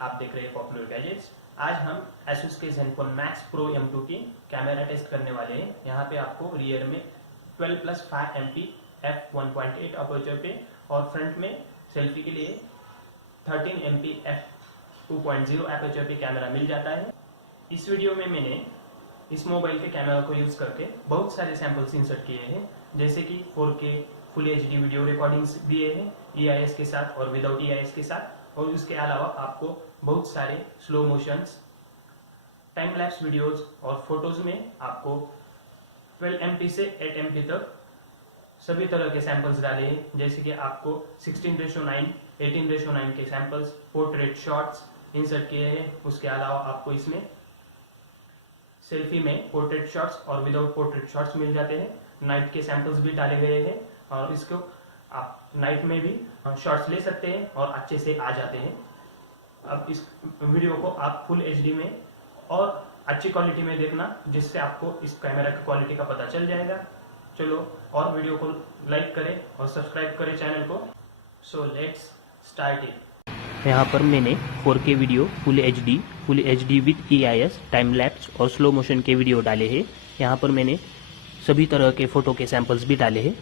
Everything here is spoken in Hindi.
आप देख रहे हैं पॉपुलर गैजेट्स। आज हम Asus के Zenfone Max Pro M2 की कैमरा टेस्ट करने वाले हैं। यहाँ पे आपको रियर में 12+5 MP f1.8 अपर्चर पे और फ्रंट में सेल्फी के लिए 13 MP f2.0 अपर्चर पे कैमरा मिल जाता है। इस वीडियो में मैंने इस मोबाइल के कैमरा को यूज करके बहुत सारे सैंपल्स इंसर्ट किए हैं, जैसे कि 4K full HD video recordings दिए हैं EIS के साथ और विदाउट EIS के साथ, और उसके अलावा आपको बहुत सारे slow motions, time lapse videos और फोटोज में आपको 12 MP से 8 MP तक सभी तरह के सैंपल्स डाले हैं, जैसे कि आपको 16:9, 18:9 के सैंपल्स, पोर्ट्रेट शॉट्स इंसर्ट किए हैं। उसके अलावा आपको इसमें सेल्फी में पोर्ट्रेट शॉट्स और विदाउट पोर्ट्रेट शॉट्स मिल जाते हैं। नाइट के सैंपल्स भी डाले गए हैं और इसको आप नाइट में भी शॉट्स ले सकते हैं और अच्छे से आ जाते हैं। अब इस वीडियो को आप फुल HD में और अच्छी क्वालिटी में देखना, जिससे आपको इस कैमरा की क्वालिटी का पता चल जाएगा। चलो, और वीडियो को लाइक करें और सब्सक्राइब करें चैनल को। So let's start it. यहाँ पर मैंने 4K video, full HD with EIS, time lapse और स्लो मोशन के वीडियो डाले हैं। यहाँ पर मैंने सभी तरह के फ़ोटो के सैंपल्स भी डाले हैं।